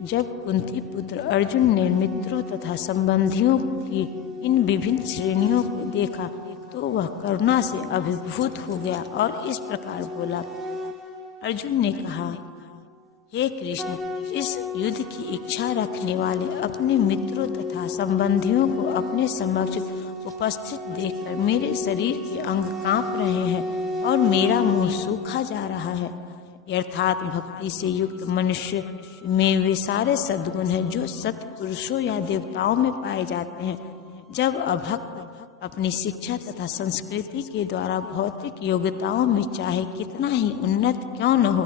जब कुंती पुत्र अर्जुन ने मित्रों तथा संबंधियों की इन विभिन्न श्रेणियों को देखा तो वह करुणा से अभिभूत हो गया और इस प्रकार बोला। अर्जुन ने कहा, हे कृष्ण, इस युद्ध की इच्छा रखने वाले अपने मित्रों तथा संबंधियों को अपने समक्ष उपस्थित देखकर मेरे शरीर के अंग कांप रहे हैं और मेरा मुंह सूखा जा रहा है। यथार्थ भक्ति से युक्त मनुष्य में वे सारे सद्गुण हैं जो सत्पुरुषों या देवताओं में पाए जाते हैं। जब अभक्त अपनी शिक्षा तथा संस्कृति के द्वारा भौतिक योग्यताओं में चाहे कितना ही उन्नत क्यों न हो,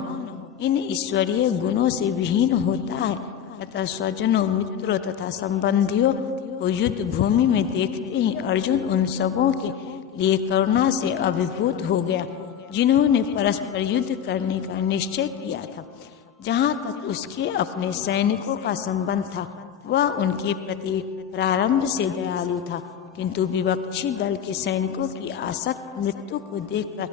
इन ईश्वरीय गुणों से विहीन होता है। अतः स्वजनों, मित्रों तथा संबंधियों को युद्ध भूमि में देखते ही अर्जुन उन सबों के लिए करुणा से अभिभूत हो गया जिन्होंने परस्पर युद्ध करने का निश्चय किया था। जहाँ तक उसके अपने सैनिकों का संबंध था, वह उनके प्रति प्रारंभ से दयालु था, किंतु विपक्षी दल के सैनिकों की आसक्त मृत्यु को देखकर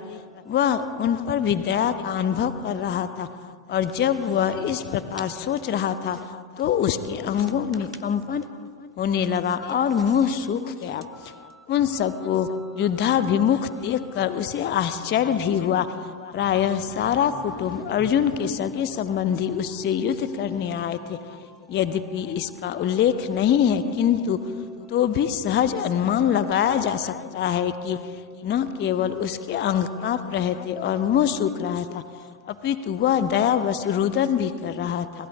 वह उन पर भी दया का अनुभव कर रहा था। और जब वह इस प्रकार सोच रहा था तो उसके अंगों में कंपन होने लगा और मुंह सूख गया। उन सबको युद्धाभिमुख देखकर उसे आश्चर्य भी हुआ। प्रायः सारा कुटुंब अर्जुन के सगे संबंधी उससे युद्ध करने आए थे। यद्यपि इसका उल्लेख नहीं है, किंतु तो भी सहज अनुमान लगाया जा सकता है कि न केवल उसके अंग कांप रहे थे और मुंह सूख रहा था, अपितु वह दयावश रुदन भी कर रहा था।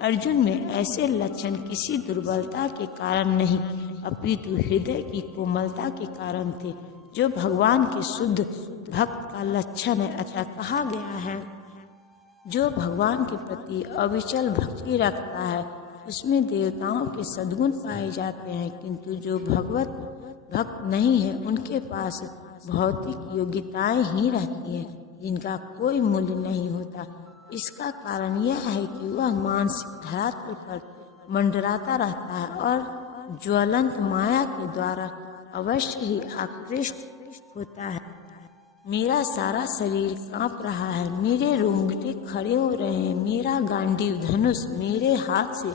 अर्जुन में ऐसे लक्षण किसी दुर्बलता के कारण नहीं, अपितु हृदय की कोमलता के कारण थे, जो भगवान के शुद्ध भक्त का लक्षण है। अतः कहा गया है, जो भगवान के प्रति अविचल भक्ति रखता है उसमें देवताओं के सद्गुण पाए जाते हैं, किंतु जो भगवत भक्त नहीं है उनके पास भौतिक योग्यताएं ही रहती हैं जिनका कोई मूल्य नहीं होता। इसका कारण यह है कि वह मानसिक धरातल पर मंडराता रहता है और ज्वलंत माया के द्वारा अवश्य ही आकृष्ट होता है। मेरा सारा शरीर कांप रहा है, मेरे रोंगटे खड़े हो रहे हैं, मेरा गांडीव धनुष मेरे हाथ से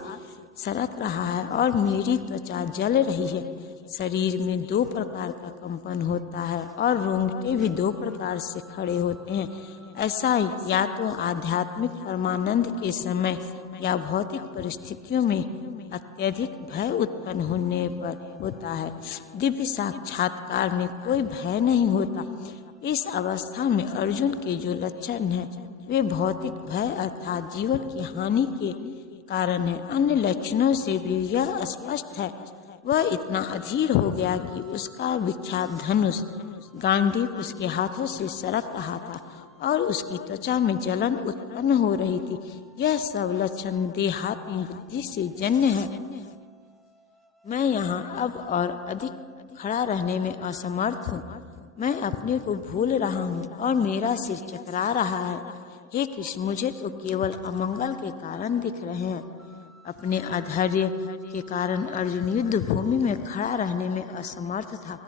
सरक रहा है और मेरी त्वचा जल रही है। शरीर में 2 प्रकार का कंपन होता है और रोंगटे भी 2 प्रकार से खड़े होते हैं। ऐसा या तो आध्यात्मिक परमानंद के समय या भौतिक परिस्थितियों में अत्यधिक भय उत्पन्न होने पर होता है। दिव्य साक्षात्कार में कोई भय नहीं होता। इस अवस्था में अर्जुन के जो लक्षण हैं वे भौतिक भय अर्थात जीवन की हानि के कारण है। अन्य लक्षणों से भी यह स्पष्ट है, वह इतना अधीर हो गया कि उसका विख्यात धनुष गांडीव उसके हाथों से सरक रहा था और उसकी त्वचा में जलन उत्पन्न हो रही थी। यह सब लक्षण देहात्म बुद्धि से जन्य है। मैं यहाँ अब और अधिक खड़ा रहने में असमर्थ हूँ। मैं अपने को भूल रहा हूँ और मेरा सिर चकरा रहा है। हे कृष्ण, मुझे तो केवल अमंगल के कारण दिख रहे हैं। अपने अधैर्य के कारण अर्जुन युद्ध भूमि में खड़ा रहने में असमर्थ था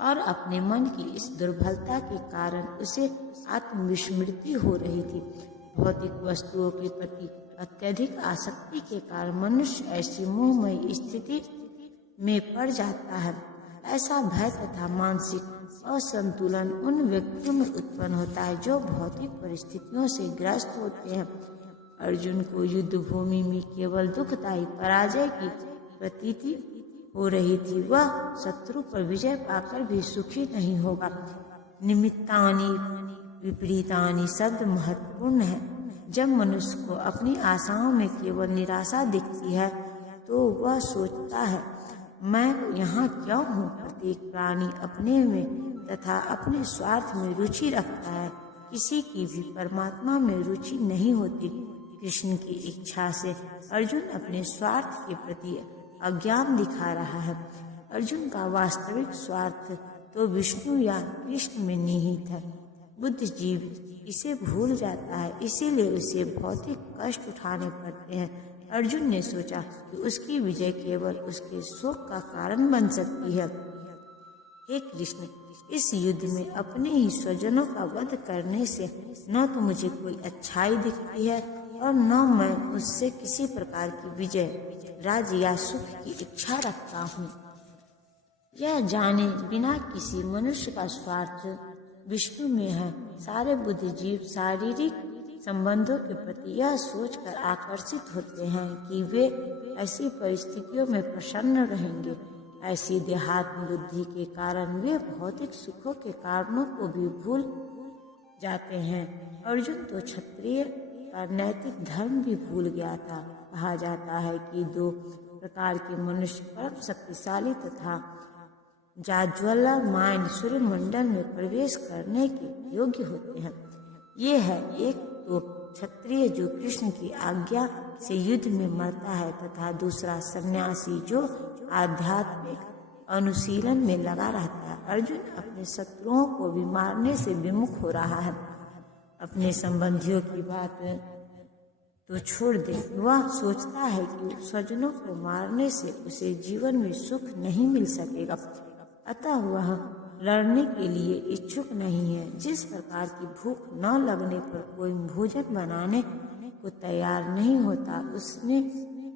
और अपने मन की इस दुर्बलता के कारण उसे आत्मविस्मृति हो रही थी। भौतिक वस्तुओं के प्रति अत्यधिक आसक्ति के कारण मनुष्य ऐसी मोहमयी स्थिति में पड़ जाता है। ऐसा भय तथा मानसिक असंतुलन उन व्यक्तियों में उत्पन्न होता है जो भौतिक परिस्थितियों से ग्रस्त होते हैं। अर्जुन को युद्ध भूमि में केवल दुखदायी पराजय की प्रतीति हो रही थी। वह शत्रु पर विजय पाकर भी सुखी नहीं होगा। निमित्तानि विपरीतानि शब्द महत्वपूर्ण है। जब मनुष्य को अपनी आशाओं में केवल निराशा दिखती है तो वह सोचता है, मैं यहाँ क्यों हूँ। प्रत्येक प्राणी अपने में तथा अपने स्वार्थ में रुचि रखता है, किसी की भी परमात्मा में रुचि नहीं होती। कृष्ण की इच्छा से अर्जुन अपने स्वार्थ के प्रति अज्ञान दिखा रहा है। अर्जुन का वास्तविक स्वार्थ तो विष्णु या कृष्ण में निहित है। बुद्धिजीव इसे भूल जाता है, इसीलिए उसे भौतिक कष्ट उठाने पड़ते हैं। अर्जुन ने सोचा कि उसकी विजय केवल उसके शोक का कारण बन सकती है। हे कृष्ण, इस युद्ध में अपने ही स्वजनों का वध करने से न तो मुझे कोई अच्छाई दिखती है और न मैं उससे किसी प्रकार की विजय, राज्य या सुख की इच्छा रखता हूँ। यह जाने बिना किसी मनुष्य का स्वार्थ विष्णु में है। सारे बुद्धिजीव शारीरिक संबंधों के प्रति यह सोचकर आकर्षित होते हैं कि वे ऐसी परिस्थितियों में प्रसन्न रहेंगे। ऐसी देहात्म बुद्धि के कारण वे भौतिक सुखों के कारणों को भी भूल जाते हैं। अर्जुन तो क्षत्रिय का नैतिक धर्म भी भूल गया था। कहा जाता है कि 2 प्रकार के मनुष्य परम शक्तिशाली तथा जाज्वल्यमान सूर्यमंडल में प्रवेश करने के योग्य होते हैं। ये है, एक तो क्षत्रिय जो कृष्ण की आज्ञा से युद्ध में मरता है तथा दूसरा सन्यासी जो आध्यात्मिक अनुशीलन में लगा रहता है। अर्जुन अपने शत्रुओं को भी मारने से विमुख हो रहा है। अपने संबंधियों की बात तो छोड़ दे, वह सोचता है कि स्वजनों को मारने से उसे जीवन में सुख नहीं मिल सकेगा, अतः वह लड़ने के लिए इच्छुक नहीं है। जिस प्रकार की भूख न लगने पर कोई भोजन बनाने को तैयार नहीं होता, उसने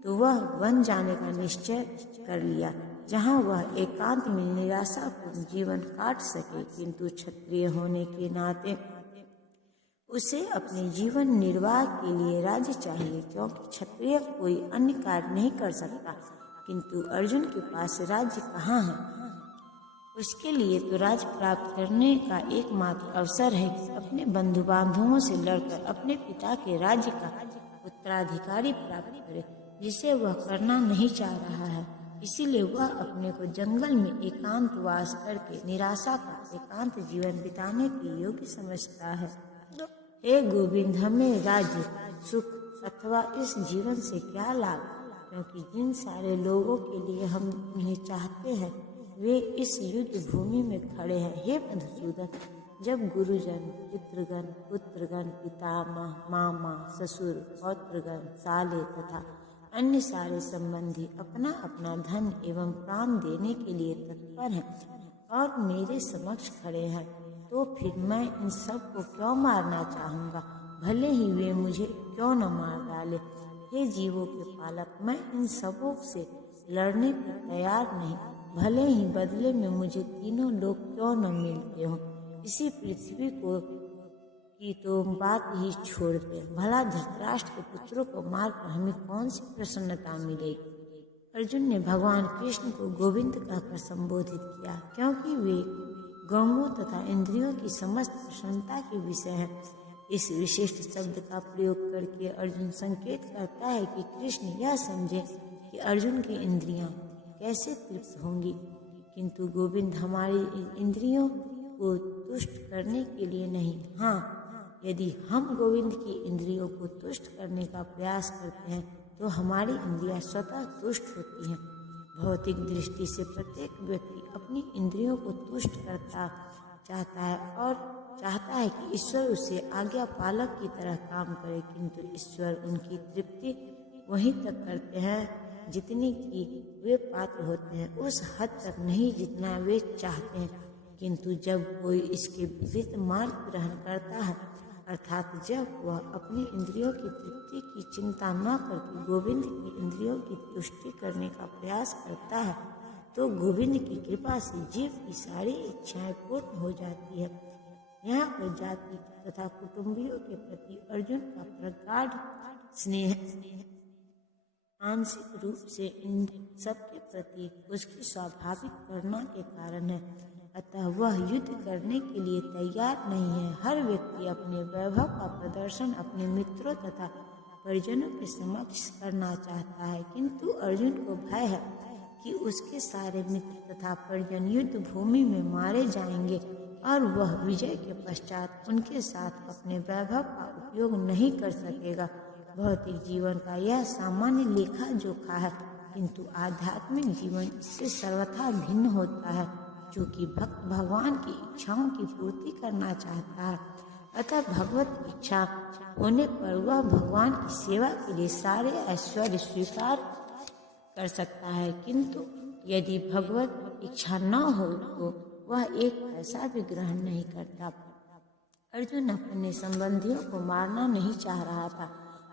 तो वह वन जाने का निश्चय कर लिया, जहाँ वह एकांत में निराशापूर्ण जीवन काट सके। किंतु क्षत्रिय होने के नाते उसे अपने जीवन निर्वाह के लिए राज्य चाहिए, क्योंकि क्षत्रिय कोई अन्य कार्य नहीं कर सकता। किंतु अर्जुन के पास राज्य कहाँ है? उसके लिए तो राज्य प्राप्त करने का एकमात्र अवसर है कि अपने बंधु बांधवों से लड़कर अपने पिता के राज्य का उत्तराधिकारी प्राप्त करे, जिसे वह करना नहीं चाह रहा है। इसीलिए वह अपने को जंगल में एकांतवास करके निराशा का एकांत जीवन बिताने के योग्य समझता है। हे गोविंद, हमें राज्य, सुख अथवा इस जीवन से क्या लाभ, क्योंकि जिन सारे लोगों के लिए हम उन्हें चाहते हैं वे इस युद्ध भूमि में खड़े हैं। हे मधुसूदन, जब गुरुजन, पितृगण, पुत्रगण, पितामह, मामा, ससुर, पौत्रगण, साले तथा अन्य सारे संबंधी अपना अपना धन एवं प्राण देने के लिए तत्पर हैं और मेरे समक्ष खड़े हैं, तो फिर मैं इन सब को क्यों मारना चाहूँगा, भले ही वे मुझे क्यों न मार डाले। हे जीवों के पालक, मैं इन सबों से लड़ने को तैयार नहीं, भले ही बदले में मुझे तीनों लोग क्यों न मिलते हों। इसी पृथ्वी को की तो बात ही छोड़ दे, भला धृतराष्ट्र के पुत्रों को मारकर हमें कौन सी प्रसन्नता मिलेगी। अर्जुन ने भगवान कृष्ण को गोविंद कहकर संबोधित किया, क्योंकि वे गौओं तथा इंद्रियों की समस्त प्रसन्नता के विषय है। इस विशिष्ट शब्द का प्रयोग करके अर्जुन संकेत करता है कि कृष्ण यह समझे कि अर्जुन की इंद्रियां कैसे तृप्त होंगी, किंतु गोविंद हमारी इंद्रियों को तुष्ट करने के लिए नहीं। हाँ, यदि हम गोविंद की इंद्रियों को तुष्ट करने का प्रयास करते हैं तो हमारी इंद्रियां स्वतः तुष्ट होती हैं। भौतिक दृष्टि से प्रत्येक व्यक्ति अपनी इंद्रियों को तुष्ट करता चाहता है और चाहता है कि ईश्वर उसे आज्ञा पालक की तरह काम करे, किंतु ईश्वर उनकी तृप्ति वहीं तक करते हैं जितनी की वे पात्र होते हैं, उस हद तक नहीं जितना वे चाहते हैं। किंतु जब कोई इसके विपरीत मार्ग ग्रहण करता है, अर्थात जब वह अपनी इंद्रियों की तृप्ति की चिंता न करके गोविंद की इंद्रियों की तुष्टि करने का प्रयास करता है, तो गोविंद की कृपा से जीव की सारी इच्छाएं पूर्ण हो जाती है। यहाँ पर जाति तथा कुटुंबियों के प्रति अर्जुन का प्रगाढ़ स्नेह आंशिक रूप से इन सबके प्रति उसकी स्वाभाविक करुणा के कारण है, अतः वह युद्ध करने के लिए तैयार नहीं है। हर व्यक्ति अपने वैभव का प्रदर्शन अपने मित्रों तथा परिजनों के समक्ष करना चाहता है, किंतु अर्जुन को भय है कि उसके सारे मित्र तथा परिजन युद्ध भूमि में मारे जाएंगे और वह विजय के पश्चात उनके साथ अपने वैभव का उपयोग नहीं कर सकेगा। भौतिक जीवन का यह सामान्य लेखा जोखा है, किंतु आध्यात्मिक जीवन इससे सर्वथा भिन्न होता है, क्योंकि भक्त भगवान की इच्छाओं की पूर्ति करना चाहता है। अतः भगवत इच्छा होने पर वह भगवान की सेवा के लिए सारे ऐश्वर्य स्वीकार कर सकता है, किंतु यदि भगवत इच्छा न हो तो वह एक पैसा भी ग्रहण नहीं करता। अर्जुन अपने संबंधियों को मारना नहीं चाह रहा था,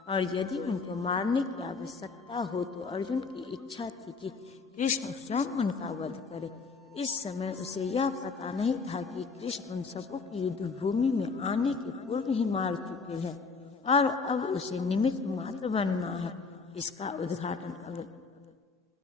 और यदि उनको मारने की आवश्यकता हो तो अर्जुन की इच्छा थी कि कृष्ण स्वयं उनका वध करे। इस समय उसे यह पता नहीं था कि कृष्ण उन सबों की युद्ध भूमि में आने के पूर्व ही मार चुके हैं और अब उसे निमित्त मात्र बनना है। इसका उद्घाटन